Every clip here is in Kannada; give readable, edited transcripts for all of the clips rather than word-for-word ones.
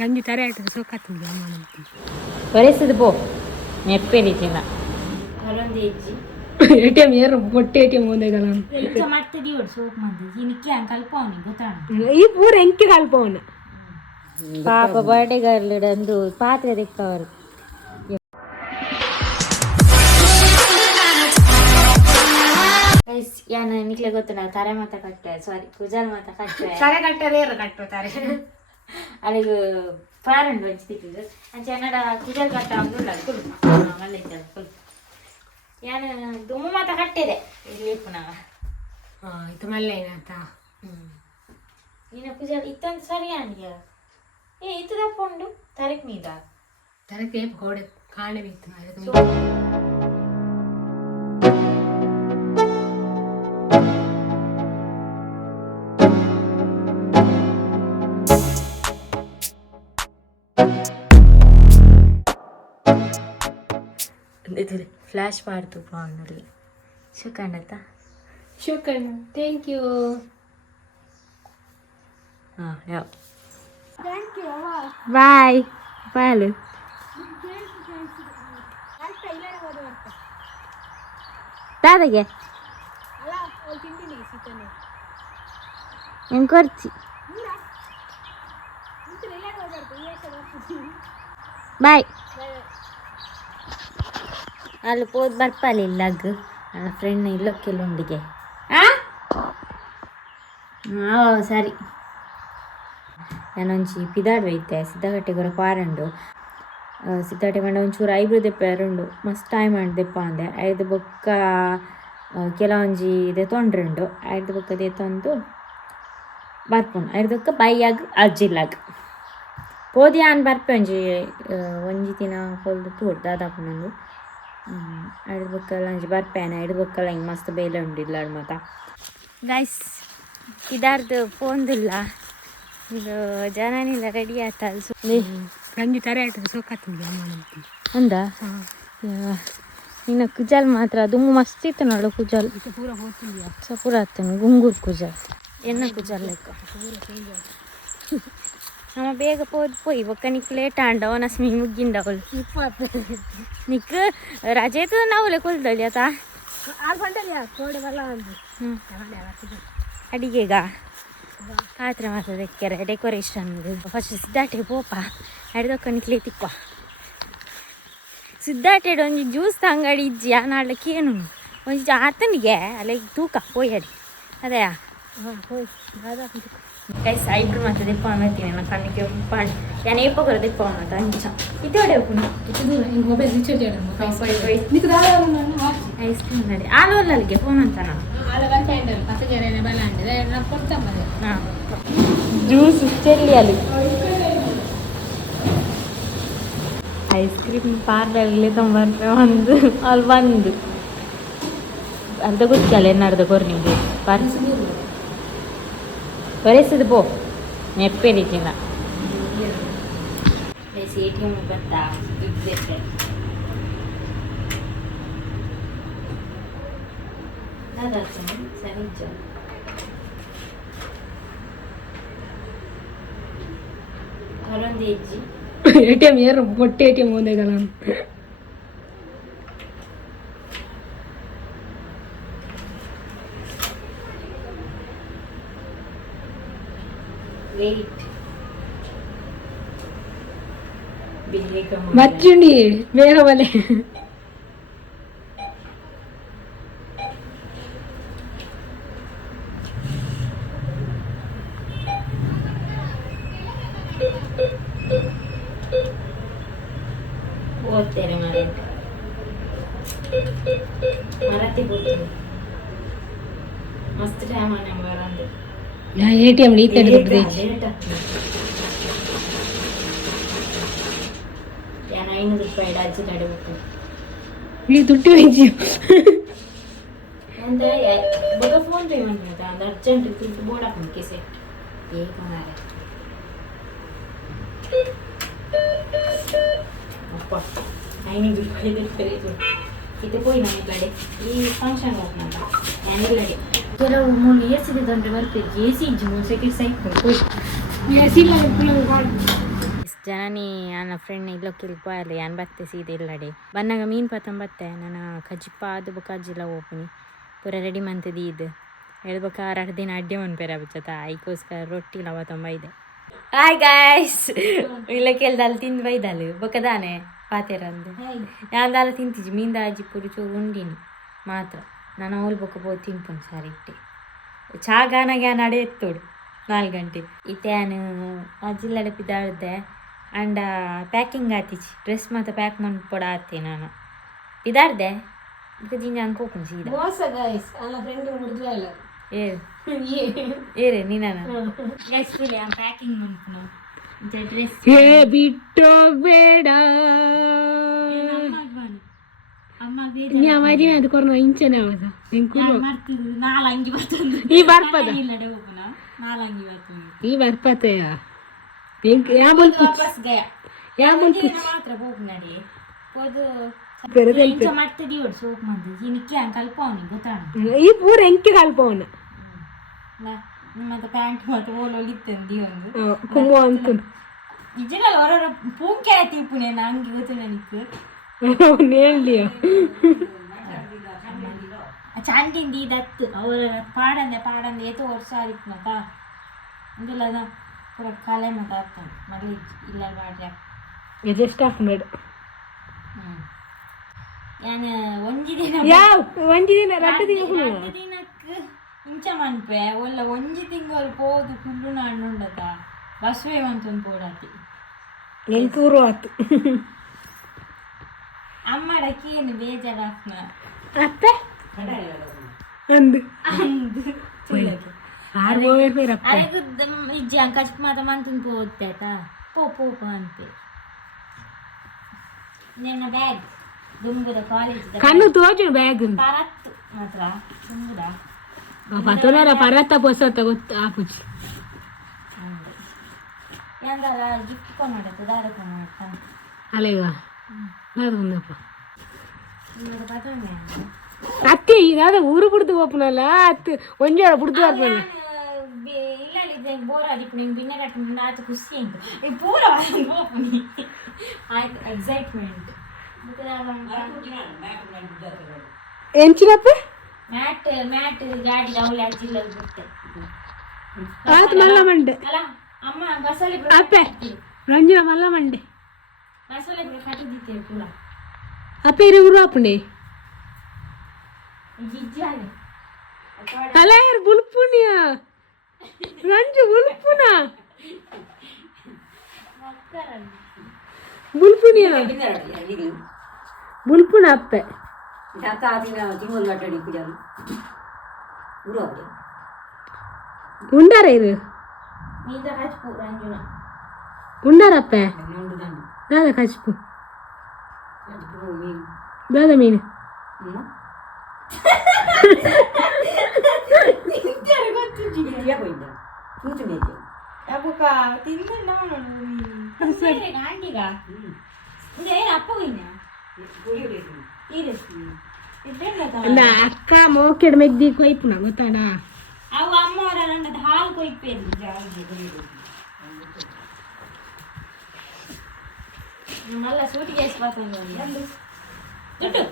ಗಂಜಿ ತರ ಆಯ್ತದೆ ಸೋಕಾಗ್ತದೆ ಬರೆಸಿದು ಪೋ ನೆಪ್ಪೆರಿತಿನ ಅಲ್ಲೊಂದು ಹೆಜ್ಜಿ ಎಟಿಎಂ ಏರು ಮೊಟ್ಟೆ ಎಟಿಎಂ ಒಂದೇಗಲ್ಲ ಇಚ್ಚ ಮತ್ತೆ ದಿಯೋಡು ಸೋಪ್ ಮಂದಿ ಇನಿಕ್ಕೆ ಅಂಕಲ್ಪ ಅವನಿಗೆ ಗೊತ್ತಾಣ ಈ ಪೂರ ಎಂಕಿ ಕಲ್ಪ ಅವನು ಪಾಪ ಬರ್ಡೇ ಗರ್ಲಿಡಂದು ಪಾತ್ರೆ ದಿಕ್ಕವರು ಯಾನ ನಿಕ್ಲೆ ಗೊತ್ತಿಲ್ಲ ತಾರೆ ಮಾತ ಕಟ್ಟೆ ಸಾರಿ ಕುಜಾಲ್ ಮಾತ ಕಟ್ಟೆ ಸರೆ ಕಟ್ಟರೆ ಏರು ಕಟ್ಟುತ್ತಾರೆ ಅಲ್ಲಿಗೆ ಫಾರಂಡ್ ಹಂಚ್ತಿದ್ದು ಅಂಚೆ ಕನ್ನಡ ಕುಜಲ್ ಕಟ್ಟ ಅಂದುಲ್ಲ ಕುಲು ಮಲ್ಲಿದ್ದ ಕುಲು ಯಾನ ದುಮ್ಮು ಮಾತ ಕಟ್ಟಿದೆ ಇಲ್ಲಿ ಪುನಃ ಇದು ಮಲ್ಲೇನಾತ ನೀನು ಕುಜಲ್ ಇತ್ತಂತ ಸರಿ ಅನಿಗೆ ಇತ್ತು ತಪ್ಪುಂಡು ತರಕ್ ಮೀದ ತರಕ್ಕೆ ಗೋಡೆ ಕಾಣೆ ಬಿತ್ತು ಫ್ಲಾಶ್ ಮಾಡ್ತು ಫೋನಲ್ಲಿ ಶುಕಂಡತ ಶುಕಂಡ್ ಥ್ಯಾಂಕ್ ಯು ಹಾಂ ಯಾವ ಥ್ಯಾಂಕ್ ಯು ಬಾಯ್ ಬಾಲು ದಾದಾಗೆ ಹೆಂಗೆ ಕೊರ್ಚಿ ಬಾಯ್ ಅಲ್ಲಿ ಪೋದ್ ಬರ್ಪಲ್ಲ ಇಲ್ಲಗ್ ನನ್ನ ಫ್ರೆಂಡ್ ಇಲ್ಲೊಕ್ಕೆಲ್ಲೊಂದಿಗೆ ಸರಿ ನಾನೊಂಚಿ ಪಿದಾಡ್ ಒಯ್ತೆ ಸಿದ್ದಗಟ್ಟೆಗೊರ ಪಾರಂಡು ಸಿದ್ದಗಟ್ಟೆ ಕಂಡ ಒಂಚೂರು ಐಬ್ರು ದೆಪ್ಪೆರುಂಡು ಮಸ್ತ್ ಟೈಮ್ ಮಾಡಿ ದೆಪ್ಪ ಅಂದೆ ಐದು ಬೊಕ್ಕ ಕೆಲವೊಂಜಿ ಇದೆ ತೊಂಡ್ರುಂಡು ಐದು ಬೊಕ್ಕ ತಂದು ಬರ್ಪುಂಡು ಐದು ಬೊಕ್ಕ ಬೈಯಾಗ ಅಜ್ಜಿಲಾಗ್ ಪೋದಿ ಆನ್ ಬರ್ಪೆ ಒಂಜಿ ದಿನ ಹೊಲ್ದು ತೋಡ್ ದಾದಾಪುನೊಂದು ಐದು ಬೊಕ್ಕಲ್ಲ ಒಂಜಿ ಬರ್ಪೇನೆ ಐದು ಬೊಕ್ಕಲ್ಲ ಹಿಂಗೆ ಮಸ್ತ್ ಬೇಲೆ ಉಂಡು ಇಲ್ಲಾಡು ಮಾತ ಗೈಸ್ ಇದಾರ್ದು ಫೋನ್ದಿಲ್ಲ ಇದು ಜನನಿಲ್ಲ ರೆಡಿ ಆಯ್ತ ಗಂಜಿ ತರ ಆಯ್ತದೆ ಸೋಕಾಗ್ತದೆ ಅಂದ ಇನ್ನು ಕುಜಲ್ ಮಾತ್ರ ದುಮ್ಮು ಮಸ್ತ್ ಇತ್ತು ನೋಡು ಕುಜಲ್ ಪೂರ ಹೋಗ್ತಿದ್ಯಾ ಸಪೂರ ಆಗ್ತಾನೆ ಗುಂಗೂರು ಕುಜಲ್ ಎನ್ನ ಕುಜಲ್ ಲೆಕ್ಕ ನಮ್ಮ ಬೇಗ ಪೋಯ್ ಬೊಕ್ಕ ನಿಕ್ ಲೇಟ್ ಆಂಡ ನಸ್ಮಿ ಮುಗ್ಗಿಂಡವಳು ನಿಕ್ ರಜೆತು ನಾವುಲೆ ಕೊಲ್ದಳಿ ಆತ 6 ಗಂಟೆಲಿಯಾ ಕೋಡೆ ಬಲ್ಲ ಒಂದು ಅಡಿಗೆಗ ಪಾತ್ರ ಮಾತ್ರ ತೆಕ್ಕೆರೆ ಡೆಕೋರೇಷನ್ ಫಸ್ಟ್ ಸಿದ್ದಾಟೆ ಪೋಪ ಹಿಡ್ದಕ್ಕ ನಿಕ್ಲೆ ತಿಕ್ಕ ಸಿದ್ದಾಟೆಡ್ ಒಂಜಿ ಜ್ಯೂಸ್ ಅಂಗಡಿ ಇಜ್ಜಿ ನಾಡ್ಲಿಕ್ಕೆ ಏನು ಒಂಜಿ ಆತನಿಗೆ ಅಲ್ಲ ತೂಕ ಪೋಯಡಿ ಅದೇ ಗೈಸ್ ಐಬ್ರು ಮತ್ತೆ ದೆಪ್ಪವನ್ನ ಬರ್ತೀನಿ ನನ್ನ ಕಣ್ಣಿಗೆ ಪಾಂಡ್ ಯಾನು ಏಪೋಗರ ದೆಪ್ಪವನ್ನ ಅಂತ ಅಂಚ ಇತ್ತೋಡೆ ಉಪ್ಪುನು ಮೊಬೈಲ್ ರಿಚಾರ್ಜ್ ಐಸ್ ಕ್ರೀಮ್ ನಡಿ ಆಲೋಲ್ಲಲ್ಲಿಗೆ ಫೋನ್ ಅಂತ ನಾನು ಹಾಂ ಜ್ಯೂಸ್ ಚೆಲ್ಲಿ ಅಲ್ಲಿ ಐಸ್ ಕ್ರೀಮ್ ಪಾರ್ಲಲ್ಲಿ ತೊಂಬರ್ಪೆ ಒಂದು ಅಲ್ಲಿ ಬಂದು ಅರ್ಧ ಗೊತ್ತಲ್ಲ ಎನ್ನರ್ಧ ಕೊರ್ ನಿಮಗೆ ಬರೆಸಿದು ಪೋ ನೆಪ್ಪೆರಿತಿನ ATM ಬರ್ತಾ ಇದ್ದೆ ಸರಿ ಅಲ್ಲೊಂದು ಹೆಜ್ಜಿ ಎಟಿಎಂ ಏರು ಮೊಟ್ಟೆ ಎಟಿಎಂ ಒಂದೇಗಲ್ಲ ಮಚ್ಚುಂಡಿ ಬೇಗ ಬಲೆ ಓದ್ತೇನೆ ಮರತಿ ಬಿಡ್ತೀನಿ ಮಸ್ತ್ ಟೈಮ್ ಬರಂದು ATM ಏನು 500 ರೂಪಾಯಿ ಅಜ್ಜಿ ನಡಬೇಕು ಇಲ್ಲಿ ದುಡ್ಡು ವೆಜ್ಜಿ ಅಂದ್ರೆ ಬಗ ಫೋನ್ ಪೇ ಮಾಡ್ತಾ ಅಂದ್ರೆ ಅರ್ಜೆಂಟ್ ದುಡ್ಡು ಬೋರ್ಡ್ ಹಾಕೊಂಡು ಕೇಸೆ ಏಕ ಮಾರೆ ಅಪ್ಪ 500 ರೂಪಾಯಿ ಬೇಕು ಇದು ಪೋಯಿ ನಮ್ಮ ಕಡೆ ಈ ಫಂಕ್ಷನ್ ಹೋಗ್ನಂತ ಏನಿಲ್ಲಡೆ ಕೆಲವು ಮೂಲ ಎಸಿದೆ ತಂದ್ರೆ ಬರ್ತೀವಿ ಎಸಿ ಇಜ್ಜು ಸೆಕೆಂಡ್ ಸೈಡ್ ಹೋಗಿ ಎಸಿ ಇಲ್ಲ ಜನನಿ ನನ್ನ ಫ್ರೆಂಡ್ ಇಲ್ಲೊಕ್ಕಿಲ್ ಪೋಯಲ್ಲ ಯಾನ್ ಬತ್ತೆ ಸೀದೆ ಇಲ್ಲಡೆ ಬನ್ನಾಗ ಮೀನು ಪತಂ ಬತ್ತೆ ನಾನು ಕಜ್ಜಿಪ್ಪ ಅದು ಬೊಕ್ಕ ಅಜ್ಜಿಲ ಓಪನಿ ಪೂರ ರೆಡಿ ಮಂತದಿ ಇದು ಹೇಳ್ಬೇಕ 2 ದಿನ ಅಡ್ಡೆ ಮನ್ಪೇರ ಬಚ್ಚತ ಐಕೋಸ್ಕರ ರೊಟ್ಟಿ ಲವ ತೊಂಬೈದೆ ಹಾಯ್ ಗಾಯ್ಸ್ ಇಲ್ಲ ಕೇಳ್ದಲ್ಲ ತಿಂದು ಬೈದಲ್ಲ ಬೊಕ್ಕದಾನೆ ಪಾತೆರಂದು ನಾನು ದಾಲ ತಿಂತಿಜಿ ಮೀನ್ದ ಅಜ್ಜಿ ಪುರಿ ಚೂರು ಉಂಡಿನಿ ಮಾತ್ರ ನಾನು ಅವಳು ಬೊಕ್ಕ ಹೋಗಿ ತಿನ್ಪುಂಡು ಸಾರಿ ಇಟ್ಟೆ ಚಾ ಗಾನಾಗ ನಡೆ ಎತ್ತೋಡು 4 ಗಂಟೆ ಇತ್ತೇನು ಅಜ್ಜಿಲ್ಲಡೆ ಪಿದಾಡ್ದೆ ಅಂಡ ಪ್ಯಾಕಿಂಗ್ ಆತಿಚಿ ಡ್ರೆಸ್ ಮಾತ್ರ ಪ್ಯಾಕ್ ಮಾಡ್ಕೊಡ ಆತೆ ನಾನು ಪಿದಾಡ್ದೆ ಈಗ ಜಿಂಜ ಅನ್ಕೋಕೊಂಡು ಸೀದಾ ಮೋಸ ಗಾಯ್ಸ್ ಅಲ್ಲ ಫ್ರೆಂಡ್ ಹುಡುಗ್ಲೇ ಅಲ್ಲ ಏರೆ ನೀನ ಎಷ್ಟು ಪ್ಯಾಕಿಂಗ್ ಮಾಡ್ಕೊಂಡು ಡ್ರೆಸ್ ಹೇ ಬಿಟ್ಟು ಬೇಡ ಮರಿ ಅದು ಕೊರ್ನ ಇಂಚನೆ ಅವದ ಈ ಬರ್ಪದ ಈ ಬರ್ಪತೆಯ ಮಾತ್ರ ಹೋಗ್ ನಡಿ ಹೋದು ಈ ಪೂರ ಎಂಕಿ ಕಲ್ಪವನ ಮತ್ತೆ ಪ್ಯಾಂಟ್ ಮತ್ತೆ ಓಲೋಲಿತ್ತಂದಿ ಒಂದು ಕುಮ್ಮು ಅನ್ಕೊಂಡು ಇಜ್ಜಗಲ್ ಹೊರ ಪೂಂಕೆ ತೀಪುನೆ ನಂಗೆ ಗೊತ್ತು ನನಗೆ ನೇಳ್ಲಿಯ ಚಾಂಡಿಂದಿ ದತ್ತು ಅವರ ಪಾಡಂದೆ ಏತೋ ವರ್ಷ ಆದಿತ್ತು ಮತ ಇಂದಿಲ್ಲ ಅದ ಪೂರ ಕಾಲೆ ಮತ ಆಗ್ತಾನೆ ಮಗಳಿಗೆ ಇಲ್ಲ ಮಾಡ್ರಿ ಎಜೆಸ್ಟ್ ಆಫ್ ಮೇಡ್ ನಾನು ಒಂಜಿ ದಿನ ದಿನಕ್ಕೆ ಇಂಚ ಮನ್ಪೆ ಒಲ್ಲ ಒಂಜಿ ತಿಂಗಳು ಪೋದು ಕುಲ್ಲು ನಾಣ್ಣುಂಡತ ಬಸ್ವೇ ಮಂತೊಂದು ಪೋಡಾತಿ ಎಂಕೂರು ಆತು ಅಮ್ಮಡಕ್ಕೇನು ಬೇಜಾರಾತ್ನ ಅತ್ತೆ ಅಂದು ಇಜ್ಜಿ ಕಷ್ಟ ಮಾತ ಮಂತನ್ ಪೋತ್ತೆ ಆಯ್ತಾ ಪೋಪ ಅಂತೆ ನಿನ್ನ ಬ್ಯಾಗ್ ದುಂಬುದ ಕಾಲೇಜ್ ಕಣ್ಣು ತೋಜು ಬ್ಯಾಗ್ ಪರತ್ತು ಮಾತ್ರ ದುಂಬುದ ಪತೋನಾರ ಪರತ್ತ ಪೊಸತ್ತ ಗೊತ್ತ ಆಪುಚಿ ಎಂದಲ್ಲ ಗಿಫ್ಟ್ ಕೊಂಡೋಡತ್ತು ದಾರ ಕೊಂಡ ಅಲೆಗ ಅದು ಒಂದಪ್ಪ ಪತಂಗ ಅತ್ತಿ ಇದಾದ ಊರು ಬಿಡ್ದು ಹೋಪನಲ್ಲ ಅತ್ತು ಒಂಜಾರ ಬಿಡ್ದು ಹಾಕ್ಬಲ್ಲ ಇಲ್ಲಲ್ಲಿದ್ದೆ ಬೋರ್ ಆದಿಪ್ಪು ನಿಂಗೆ ಬಿನ್ನೆ ಕಟ್ಟ ಆಯ್ತು ಖುಷಿ ಅಂತ ಪೂರ ಹೋಗ್ನಿ ಆಯ್ತು ಎಕ್ಸೈಟ್ಮೆಂಟ್ ಎಂಚಿನಪ್ಪ ಮ್ಯಾಟ್ ಗಾಡಿ ಅವಳೆ ಅಜ್ಜಿಲ್ಲಲ್ಲಿ ಬಿಟ್ಟೆ ಆತು ಮಲ್ಲ ಮಂಡೆ ಅಲ್ಲ ಅಮ್ಮ ಬಸಳೆ ಅಪ್ಪೆ ರಂಜಿನ ಮಲ್ಲ ಮಂಡೆ ಬಸಳೆ ಕಟ್ಟಿದ್ದಿತ್ತೇವೆ ಪೂರ ಅಪ್ಪ ಇರಿ ಊರು ಅಪ್ಪಂಡೆ ಜಿಜ್ಜಾನೆ ಅಲ್ಲ ಯಾರು ಬುಲ್ಪುನಿಯ ರಂಜು ಬುಲ್ಪುನ ಬುಲ್ಪುನಿಯ ಬುಲ್ಪುನ ಅಪ್ಪೆ ಉಂಡಾರ ಇದು ಉಂಡಾರಪ್ಪೆ ದಾದ ಕಚ್ಪು ದಾದ ಮೀನು ಅಕ್ಕ ಮೋಕೆಡ್ ಮೆಗ್ದಿ ಕೊಯ್ಪುನ ಗೊತ್ತಾಡ ಅವು ಅಮ್ಮವರ ನನ್ನದು ಹಾಲು ಕೊಯ್ಪೇರು ನಮ್ಮಲ್ಲ ಸೂಟಿಗೆ ಎಷ್ಟು ಬರ್ತದೆ ದುಡ್ಡು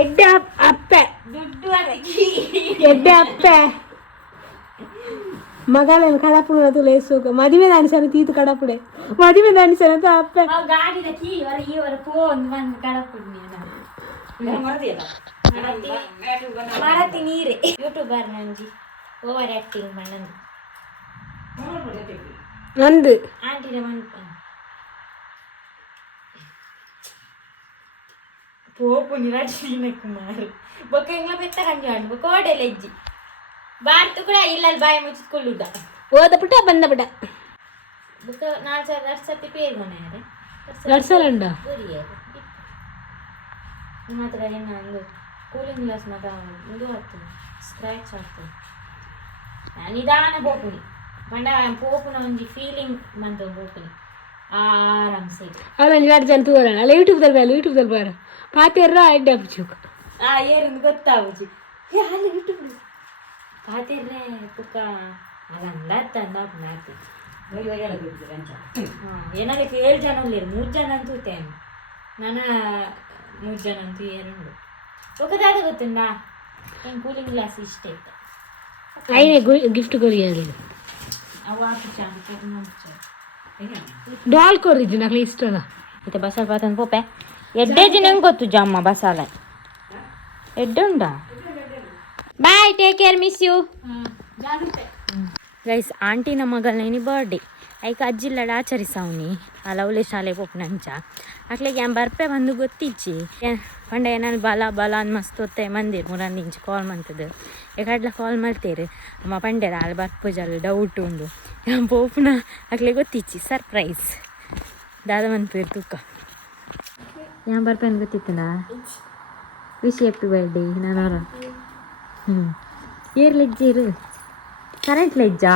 ಎಡ್ಡೆ ಅಪ್ಪೆ ದುಡ್ಡು ಎಡ್ಡೆ ಅಪ್ಪೆ ಮಗನ ಕಡಪುಣ ತುಲೇಸೋಗ ಮದುವೆ ದಾನಿಸನ ತೀತು ಕಡಪುಡೆ ಮದುವೆ ದಾನಿಸನ ಅಪ್ಪೆ ಗಾಡಿದ ಕೀ ವರ ಈ ವರ ಫೋನ್ ಬಂದು ಕಡಪುಡ್ ಮರತಿ ನೀರೆ ಯೂಟ್ಯೂಬರ್ ನಂಜಿ ಓವರ್ ಆಕ್ಟಿಂಗ್ ಮಾಡಂದು ನಂದು ಆಂಟಿನ ಮನ್ಪ పోపుని రచ్చినకు మారు బొక్క ఇంట్లో పెద్ద కంజాడు కోడెలు ఎజ్జి బార్తు కూడా ఇళ్ళ బాయ ముచ్చుకొల్లుదా ఓద పుట్ట బంద పుట్ట బొక్క 4 ವರ್ಷ ಪೇರ್ ಕೊನೆಯಾರೆ ವರ್ಷಲಂಡ ಮಾತ್ರ ಏನು ಅಂದು ಕೂಲಿಂಗ್ ಗ್ಲಾಸ್ ಮಾತ ಇದು ಆಗ್ತದೆ ಸ್ಕ್ರಾಚ್ ಆಗ್ತದೆ ನಿಧಾನ ಪೋಪುನಿ ಮಂಡ ಪೋಪುನ ಒಂಜಿ ಫೀಲಿಂಗ್ ಬಂತ ಪೋಪುನಿ ಆರಾಮ್ಸೆ ಅಲ್ಲ ನಿವಾಡ ಜನ ತೂರಲ್ಲ ಅಲ್ಲ ಯೂಟ್ಯೂಬ್ದಲ್ಲಿ ಬಾರ ಪಾತೆರ್ರ ಅಡ್ಡೆ ಅಪ್ಪುಚುಕ ಏರಿಂದ ಗೊತ್ತಾವುಜಿ ಯೂಟ್ಯೂಬ್ ಪಾತೆರ್ರೆ ಪುಕ್ಕ ಅದಂದ ತಂದ ಮಾಡ್ತಿ ಏನಾದ್ರೆ 7 ಜನ ಉಳ್ಳೇರು 3 ಜನ ಅಂತೂ ತೇನು ನನ್ನ 3 ಜನ ಅಂತೂ ಏರುಂಡು ఒకదాದ ಗೊತ್ತುಂಡಾ ಏನು ಕೂಲಿಂಗ್ ಗ್ಲಾಸ್ ಇಷ್ಟ ಇತ್ತು అయినే గిఫ్ట్ కొరియాలి ಅವು ಹಾಕಿ ಡಾಲ್ ಕೊರಿದ್ದು నాకు ಇಷ್ಟನ ಮತ್ತೆ ಬಸಾಲ ಪಾತನ್ ಪೋಪೆ ಎಡ್ಡೆಜಿ ನಂಗೆ ಗೊತ್ತು ಜಮ್ಮ ಬಸಾಲ ಎಡ್ಡುಂಡಾ bye take care miss you guys ಆಂಟಿನ ಮಗಲ್ನೇನಿ ಬರ್ಡೇ ಐಕ ಅಜ್ಜಿಲ್ಲಡ ಆಚರಿಸವ್ನಿ ಆ ಲವ್ಲೆ ಶಾಲೆ ಪೋಪುನಂಚ ಅಕ್ಲೆಗೆ ಬರ್ಪೆ ಬಂದು ಗೊತ್ತಿಚ್ಚಿ ಪಂಡ ಏನಾರು ಬಲ ಬಲ ಅಂತ ಮಸ್ತ್ ಹೊತ್ತೆ ಮಂದಿರು ಮೂರೊಂದು ಇಂಚು ಕಾಲ್ ಮಾಡ್ತದೆ ಯಾಕಡ್ಲ ಕಾಲ್ ಮಾಡ್ತೇರು ಅಮ್ಮ ಪಂಡೆರ ಅಲ್ಲಿ ಬರ್ಪುಜಲ್ ಡೌಟ್ ಉಂಡು ಪೋಪುನ ಅಕ್ಲೆ ಗೊತ್ತಿಚ್ಚಿ ಸರ್ಪ್ರೈಸ್ ದಾದ ಮನ್ಪೇರು ತೂಕ ഞാൻ ಬರ್ಪೇನು ಗೊತ್ತಿತ್ತನಾ ವಿಶ್ ಹ್ಯಾಪಿ ಬರ್ಡೇ ನಾನವರ ಏರ್ ಲೆಜ್ಜೇರು ಕರೆಂಟ್ ಲೆಜ್ಜಾ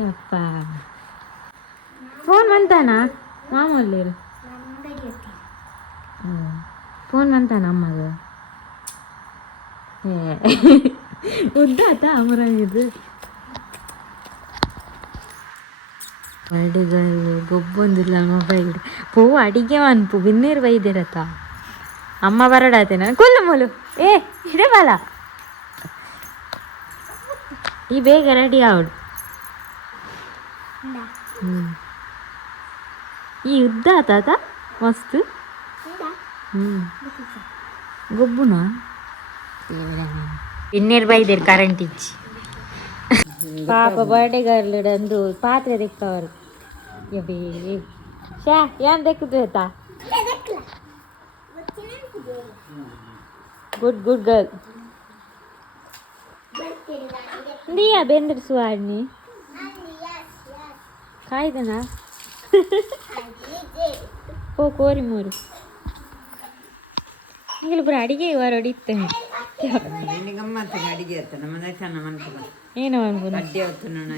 ಯಪ್ಪ ಫೋನ್ ಬಂತಾನಾ ಮಾಮೂಲಿರು ಫೋನ್ ಬಂತಾನ ಅಮ್ಮದು ಉದ್ದಾತ ಅಮರಾಗಿದ್ದು ಬರ್ಡೇಗಳು ಗೊಬ್ಬೊಂದಿಲ್ಲ ಮೊಬೈಲ್ ಪೋ ಅಡಿಗೆ ಅನ್ಪು ಬಿನ್ನೀರು ಬೈದಿರತ್ತ ಅಮ್ಮ ಬರಡಾತೇನ ಕೊಲ್ಲು ಮೂಲು ಹಿಡಬಲ್ಲ ಈ ಬೇಗ ರೆಡಿ ಆವಡು ಈ ಉದ್ದ ಆತಾತ ಮಸ್ತ್ ಗೊಬ್ಬುನ ಇನ್ನೇರು ಬೈದೇರು ಕರೆಂಟ್ ಇಚ್ಚಿ ಪಾಪ ಬರ್ಡೇ ಗರ್ಲಿಡಂದು ಪಾತ್ರೆ ತೆಕ್ಕವರು ಯಬೇ ಶಾ ಏನ್ ತೆಕ್ಕದು ಆಯ್ತಾ ಗುಡ್ ಗುಡ್ ಗರ್ಲ್ ದಿಯಾ ಬೆಂದ್ರಿಸುವ ಅಣ್ಣಿ ಕಾಯ್ದನಾ ಓ ಕೋರಿ ಮೂರು ಈಗಲೂ ಬರ ಅಡಿಗೆ ಇವಾರ ಹೊಡಿತೇನೆ ಗಮ್ಮತ್ತ ಅಡಿಗೆ ಆಯ್ತು ನಮ್ಮ ಚೆನ್ನ ಮನ್ಕೊಂಡು ಏನೋ ಅನ್ಬೋದು ಅಡ್ಡಿ ಆಯ್ತು ನಾನು